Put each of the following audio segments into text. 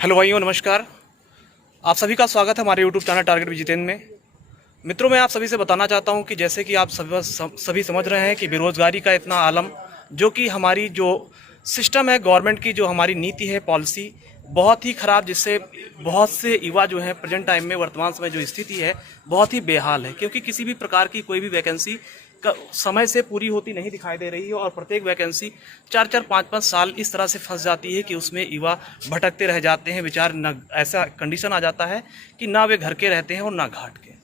Hello भाइयों, नमस्कार। आप सभी का स्वागत है हमारे YouTube channel target with Jitendra में। मित्रों, मैं आप सभी से बताना चाहता हूं कि जैसे कि आप सभी समझ रहे हैं कि बेरोज़गारी का इतना आलम, जो कि हमारी जो सिस्टम है, गवर्नमेंट की जो हमारी नीति है, पॉलिसी बहुत ही ख़राब, जिससे बहुत से युवा जो हैं प्रेजेंट टाइम में, वर्तमान समय जो स्थिति है, बहुत ही बेहाल है। क्योंकि किसी भी प्रकार की कोई भी वैकेंसी समय से पूरी होती नहीं दिखाई दे रही है और प्रत्येक वैकेंसी 4-4, 5-5 साल इस तरह से फंस जाती है कि उसमें युवा भटकते रह जाते हैं। बेचार न ऐसा कंडीशन आ जाता है कि ना वे घर के रहते हैं और ना घाट के।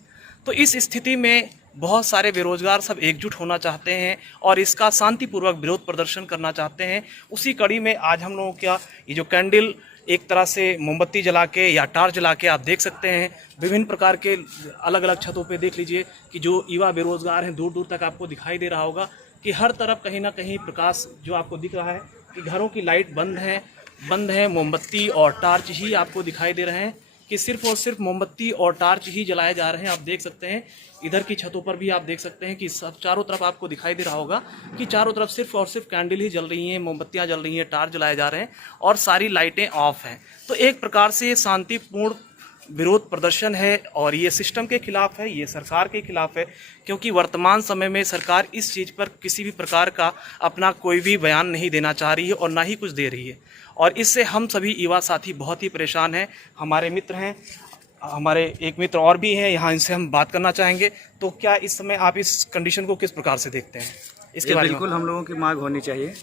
तो इस स्थिति में बहुत सारे बेरोजगार सब एकजुट होना चाहते हैं और इसका शांतिपूर्वक विरोध प्रदर्शन करना चाहते हैं। उसी कड़ी में आज हम लोगों का ये जो कैंडल, एक तरह से मोमबत्ती जला के या टार्च जला के, आप देख सकते हैं विभिन्न प्रकार के अलग अलग छतों पे देख लीजिए कि जो युवा बेरोजगार हैं, दूर दूर तक आपको दिखाई दे रहा होगा कि हर तरफ कहीं ना कहीं प्रकाश जो आपको दिख रहा है कि घरों की लाइट बंद है, मोमबत्ती और टार्च ही आपको दिखाई दे रहे हैं कि सिर्फ और सिर्फ मोमबत्ती और टार्च ही जलाए जा रहे हैं। आप देख सकते हैं इधर की छतों पर भी आप देख सकते हैं कि सब चारों तरफ आपको दिखाई दे रहा होगा कि चारों तरफ सिर्फ और सिर्फ कैंडल ही जल रही हैं, मोमबत्तियां जल रही हैं, टार्च जलाए जा रहे हैं और सारी लाइटें ऑफ हैं। तो एक प्रकार से शांतिपूर्ण विरोध प्रदर्शन है और ये सिस्टम के खिलाफ है, ये सरकार के खिलाफ है। क्योंकि वर्तमान समय में सरकार इस चीज़ पर किसी भी प्रकार का अपना कोई भी बयान नहीं देना चाह रही है और ना ही कुछ दे रही है। और इससे हम सभी युवा साथी बहुत ही परेशान हैं। हमारे मित्र हैं, हमारे एक मित्र और भी हैं यहाँ, इनसे हम बात करना चाहेंगे। तो क्या इस समय आप इस कंडीशन को किस प्रकार से देखते हैं, इसके बारे में? बिल्कुल हम लोगों की मांग होनी चाहिए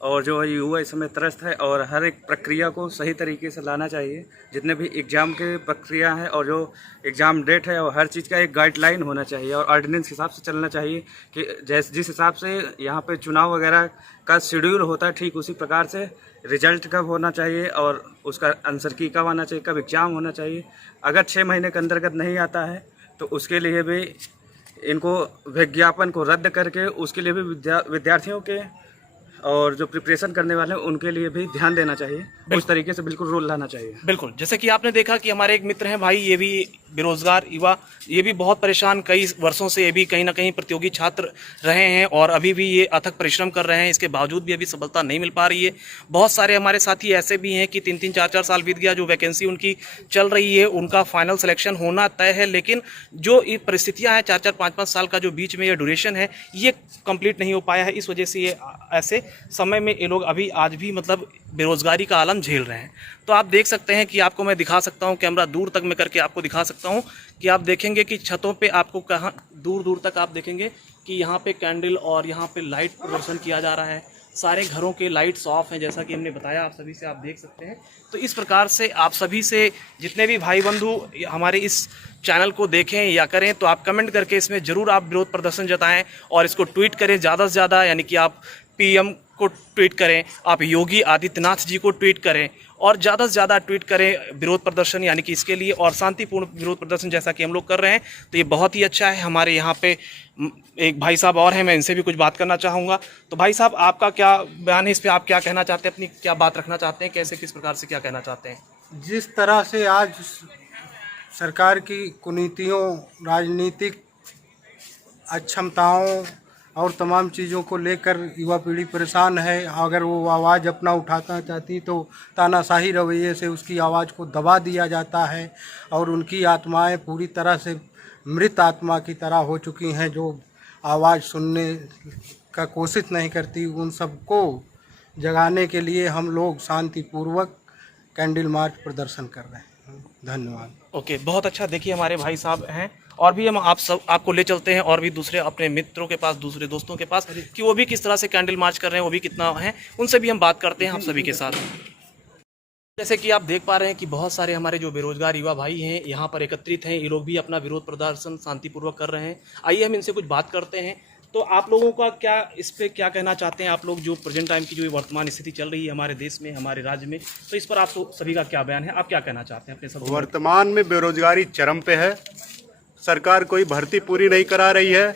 और जो युवा इस समय त्रस्त है और हर एक प्रक्रिया को सही तरीके से लाना चाहिए। जितने भी एग्ज़ाम के प्रक्रिया है और जो एग्ज़ाम डेट है और हर चीज़ का एक गाइडलाइन होना चाहिए और ऑर्डिनेंस के हिसाब से चलना चाहिए कि जिस हिसाब से यहाँ पे चुनाव वगैरह का शेड्यूल होता है, ठीक उसी प्रकार से रिजल्ट कब होना चाहिए और उसका आंसर की कब आना चाहिए, कब एग्ज़ाम होना चाहिए। अगर 6 महीने के अंतर्गत नहीं आता है तो उसके लिए भी इनको विज्ञापन को रद्द करके उसके लिए भी विद्यार्थियों के और जो प्रिपरेशन करने वाले हैं उनके लिए भी ध्यान देना चाहिए, उस तरीके से बिल्कुल रूल लाना चाहिए। बिल्कुल, जैसे कि आपने देखा कि हमारे एक मित्र हैं भाई, ये भी बेरोजगार युवा, ये भी बहुत परेशान, कई वर्षों से ये भी कहीं ना कहीं प्रतियोगी छात्र रहे हैं और अभी भी ये अथक परिश्रम कर रहे हैं। इसके बावजूद भी अभी सफलता नहीं मिल पा रही है। बहुत सारे हमारे साथी ऐसे भी हैं कि 3-3, 4-4 साल बीत गया, जो वैकेंसी उनकी चल रही है, उनका फाइनल सिलेक्शन होना तय है, लेकिन जो ये परिस्थितियाँ हैं, 4-4, 5-5 साल का जो बीच में ये ड्यूरेशन है, ये कंप्लीट नहीं हो पाया है। इस वजह से ये ऐसे समय में ये लोग अभी आज भी मतलब बेरोजगारी का आलम झेल रहे हैं। तो आप देख सकते हैं कि आपको मैं दिखा सकता हूं, कैमरा दूर तक में करके आपको दिखा सकता हूं कि आप देखेंगे कि छतों पे आपको कहाँ दूर दूर तक आप देखेंगे कि यहाँ पे कैंडल और यहाँ पे लाइट प्रदर्शन किया जा रहा है। सारे घरों के लाइट्स ऑफ हैं, जैसा कि हमने बताया आप सभी से, आप देख सकते हैं। तो इस प्रकार से आप सभी से, जितने भी भाई बंधु हमारे इस चैनल को देखें या करें, तो आप कमेंट करके इसमें ज़रूर आप विरोध प्रदर्शन जताएं और इसको ट्वीट करें ज़्यादा से ज़्यादा, यानी कि आप पीएम को ट्वीट करें, आप योगी आदित्यनाथ जी को ट्वीट करें और ज़्यादा से ज़्यादा ट्वीट करें विरोध प्रदर्शन, यानी कि इसके लिए, और शांतिपूर्ण विरोध प्रदर्शन जैसा कि हम लोग कर रहे हैं। तो ये बहुत ही अच्छा है। हमारे यहाँ पे एक भाई साहब और हैं, मैं इनसे भी कुछ बात करना चाहूँगा। तो भाई साहब, आपका क्या बयान है इस पर? आप क्या कहना चाहते हैं, अपनी क्या बात रखना चाहते हैं, कैसे किस प्रकार से क्या कहना चाहते हैं? जिस तरह से आज सरकार की कुनीतियों, राजनीतिक अक्षमताओं और तमाम चीज़ों को लेकर युवा पीढ़ी परेशान है। अगर वो आवाज़ अपना उठाना चाहती तो तानाशाही रवैये से उसकी आवाज़ को दबा दिया जाता है और उनकी आत्माएं पूरी तरह से मृत आत्मा की तरह हो चुकी हैं, जो आवाज़ सुनने का कोशिश नहीं करती। उन सबको जगाने के लिए हम लोग शांतिपूर्वक कैंडल मार्च प्रदर्शन कर रहे हैं। धन्यवाद। ओके, बहुत अच्छा। देखिए हमारे भाई साहब हैं और भी हम आपको ले चलते हैं और भी दूसरे अपने मित्रों के पास, दूसरे दोस्तों के पास, कि वो भी किस तरह से कैंडल मार्च कर रहे हैं, वो भी कितना हैं, उनसे भी हम बात करते हैं आप सभी के साथ। जैसे कि आप देख पा रहे हैं कि बहुत सारे हमारे जो बेरोजगार युवा भाई हैं यहाँ पर एकत्रित हैं। ये लोग भी अपना विरोध प्रदर्शन शांतिपूर्वक कर रहे हैं। आइए हम इनसे कुछ बात करते हैं। तो आप लोगों का क्या, इस पे क्या कहना चाहते हैं आप लोग, जो प्रेजेंट टाइम की जो वर्तमान स्थिति चल रही है हमारे देश में, हमारे राज्य में, तो इस पर आप सभी का क्या बयान है? आप क्या कहना चाहते हैं अपने सब? वर्तमान में बेरोजगारी चरम पे है। सरकार कोई भर्ती पूरी नहीं करा रही है।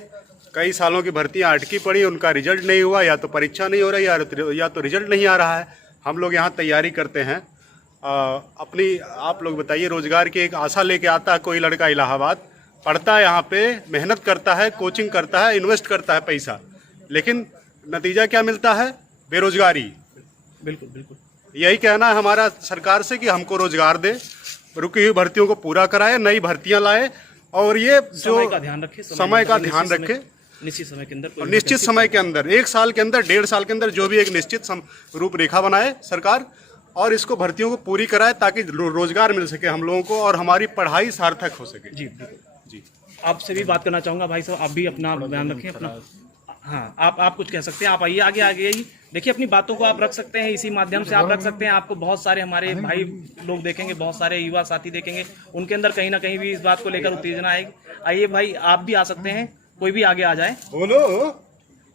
कई सालों की भर्तियां अटकी पड़ी, उनका रिजल्ट नहीं हुआ, या तो परीक्षा नहीं हो रही या तो रिजल्ट नहीं आ रहा है। हम लोग यहाँ तैयारी करते हैं अपनी। आप लोग बताइए, रोजगार की एक आशा लेके आता है कोई लड़का इलाहाबाद, पढ़ता है, यहाँ पे मेहनत करता है, कोचिंग करता है, इन्वेस्ट करता है पैसा, लेकिन नतीजा क्या मिलता है? बेरोजगारी। बिल्कुल बिल्कुल। यही कहना है हमारा सरकार से कि हमको रोजगार दे, रुकी हुई भर्तियों को पूरा कराए, नई भर्तियां लाए और ये जो समय का ध्यान रखे, समय का ध्यान रखे, निश्चित समय के अंदर और निश्चित समय के अंदर 1 साल के अंदर 1.5 साल के अंदर जो भी एक निश्चित रूपरेखा बनाए सरकार और इसको भर्तियों को पूरी कराए ताकि रोजगार मिल सके हम लोगों को और हमारी पढ़ाई सार्थक हो सके। जी जी, आपसे भी बात करना चाहूँगा भाई साहब, आप भी अपना बयान रखें अपना। हाँ, आप कुछ कह सकते हैं, आप आइए आगे आइए। देखिए, अपनी बातों को आप रख सकते हैं, इसी माध्यम से आप रख सकते हैं। आपको बहुत सारे हमारे भाई लोग देखेंगे, बहुत सारे युवा साथी देखेंगे, उनके अंदर कहीं ना कहीं भी इस बात को लेकर उत्तेजना आएगी। आइए भाई, आप भी आ सकते हैं, कोई भी आगे आ जाए, बोलो।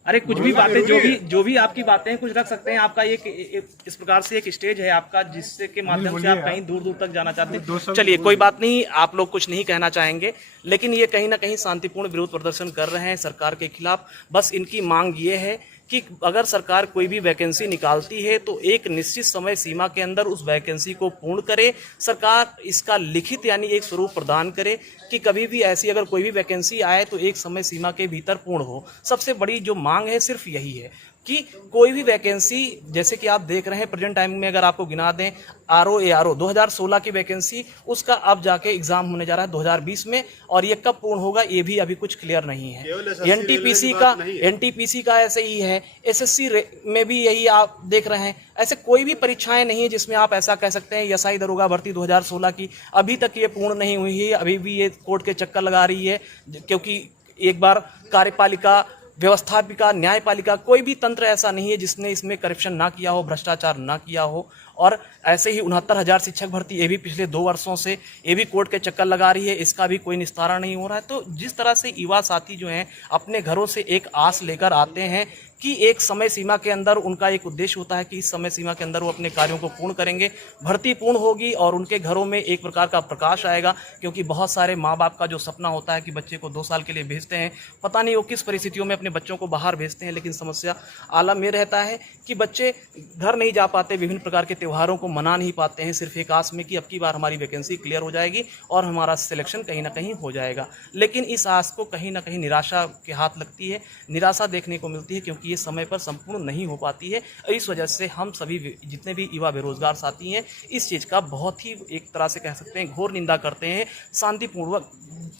अरे कुछ भी बातें, जो भी आपकी बातें कुछ रख सकते हैं। आपका एक इस प्रकार से एक स्टेज है आपका, जिससे के माध्यम से आप कहीं दूर दूर तक जाना चाहते हैं। चलिए, कोई बात नहीं, आप लोग कुछ नहीं कहना चाहेंगे, लेकिन ये कहीं ना कहीं शांतिपूर्ण विरोध प्रदर्शन कर रहे हैं सरकार के खिलाफ। बस इनकी मांग ये है कि अगर सरकार कोई भी वैकेंसी निकालती है तो एक निश्चित समय सीमा के अंदर उस वैकेंसी को पूर्ण करे। सरकार इसका लिखित यानी एक स्वरूप प्रदान करे कि कभी भी ऐसी अगर कोई भी वैकेंसी आए तो एक समय सीमा के भीतर पूर्ण हो। सबसे बड़ी जो मांग है सिर्फ यही है कि कोई भी वैकेंसी, जैसे कि आप देख रहे हैं प्रेजेंट टाइम में अगर आपको गिना दें, ARO 2016 की वैकेंसी, उसका अब जाके एग्जाम होने जा रहा है 2020 में, और ये कब पूर्ण होगा ये भी अभी कुछ क्लियर नहीं है। एनटीपीसी का ऐसे ही है, एसएससी में भी यही आप देख रहे हैं। ऐसे कोई भी परीक्षाएं नहीं है जिसमें आप ऐसा कह सकते हैं एसआई दरोगा भर्ती 2016 की अभी तक ये पूर्ण नहीं हुई है, अभी भी ये कोर्ट के चक्कर लगा रही है, क्योंकि एक बार कार्यपालिका, व्यवस्थापिका, न्यायपालिका, कोई भी तंत्र ऐसा नहीं है जिसने इसमें करप्शन ना किया हो, भ्रष्टाचार ना किया हो। और ऐसे ही 69,000 शिक्षक भर्ती, ये भी पिछले 2 वर्षों से ये भी कोर्ट के चक्कर लगा रही है, इसका भी कोई निस्तारण नहीं हो रहा है। तो जिस तरह से युवा साथी जो हैं अपने घरों से एक आस लेकर आते हैं कि एक समय सीमा के अंदर उनका एक उद्देश्य होता है कि इस समय सीमा के अंदर वो अपने कार्यों को पूर्ण करेंगे, भर्ती पूर्ण होगी और उनके घरों में एक प्रकार का प्रकाश आएगा। क्योंकि बहुत सारे माँ बाप का जो सपना होता है कि बच्चे को 2 साल के लिए भेजते हैं, पता नहीं वो किस परिस्थितियों में अपने बच्चों को बाहर भेजते हैं, लेकिन समस्या आलम ये रहता है कि बच्चे घर नहीं जा पाते, विभिन्न प्रकार के त्योहारों को मना नहीं पाते हैं, सिर्फ एक आस में कि अब की बार हमारी वैकेंसी क्लियर हो जाएगी और हमारा सिलेक्शन कहीं ना कहीं हो जाएगा। लेकिन इस आस को कहीं ना कहीं निराशा के हाथ लगती है, निराशा देखने को मिलती है, क्योंकि ये समय पर संपूर्ण नहीं हो पाती है। इस वजह से हम सभी जितने भी युवा बेरोजगार साथी हैं इस चीज़ का बहुत ही एक तरह से कह सकते हैं घोर निंदा करते हैं, शांतिपूर्वक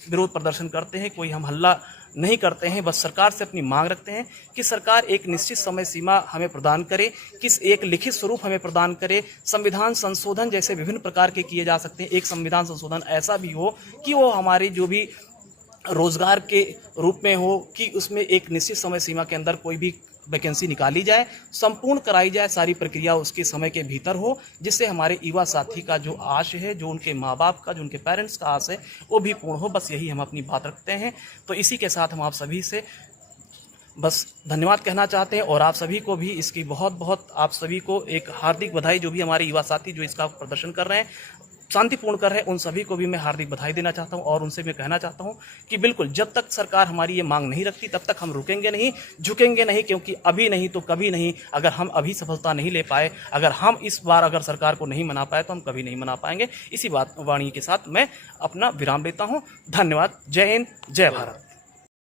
विरोध प्रदर्शन करते हैं, कोई हम हल्ला नहीं करते हैं। बस सरकार से अपनी मांग रखते हैं कि सरकार एक निश्चित समय सीमा हमें प्रदान करे, किस एक लिखित स्वरूप हमें प्रदान करे। संविधान संशोधन जैसे विभिन्न प्रकार के किए जा सकते हैं, एक संविधान संशोधन ऐसा भी हो कि वो हमारी जो भी रोजगार के रूप में हो कि उसमें एक निश्चित समय सीमा के अंदर कोई भी वैकेंसी निकाली जाए, संपूर्ण कराई जाए, सारी प्रक्रिया उसके समय के भीतर हो, जिससे हमारे युवा साथी का जो आश है, जो उनके माँ बाप का, जो उनके पेरेंट्स का आश है, वो भी पूर्ण हो। बस यही हम अपनी बात रखते हैं। तो इसी के साथ हम आप सभी से बस धन्यवाद कहना चाहते हैं और आप सभी को भी इसकी बहुत बहुत आप सभी को एक हार्दिक बधाई। जो भी हमारे युवा साथी जो इसका प्रदर्शन कर रहे हैं, शांतिपूर्ण कर रहे हैं, उन सभी को भी मैं हार्दिक बधाई देना चाहता हूं और उनसे मैं कहना चाहता हूं कि बिल्कुल जब तक सरकार हमारी ये मांग नहीं रखती तब तक हम रुकेंगे नहीं, झुकेंगे नहीं, क्योंकि अभी नहीं तो कभी नहीं। अगर हम अभी सफलता नहीं ले पाए, अगर हम इस बार अगर सरकार को नहीं मना पाए तो हम कभी नहीं मना पाएंगे। इसी बात वाणी के साथ मैं अपना विराम लेता हूँ। धन्यवाद। जय हिंद, जय भारत।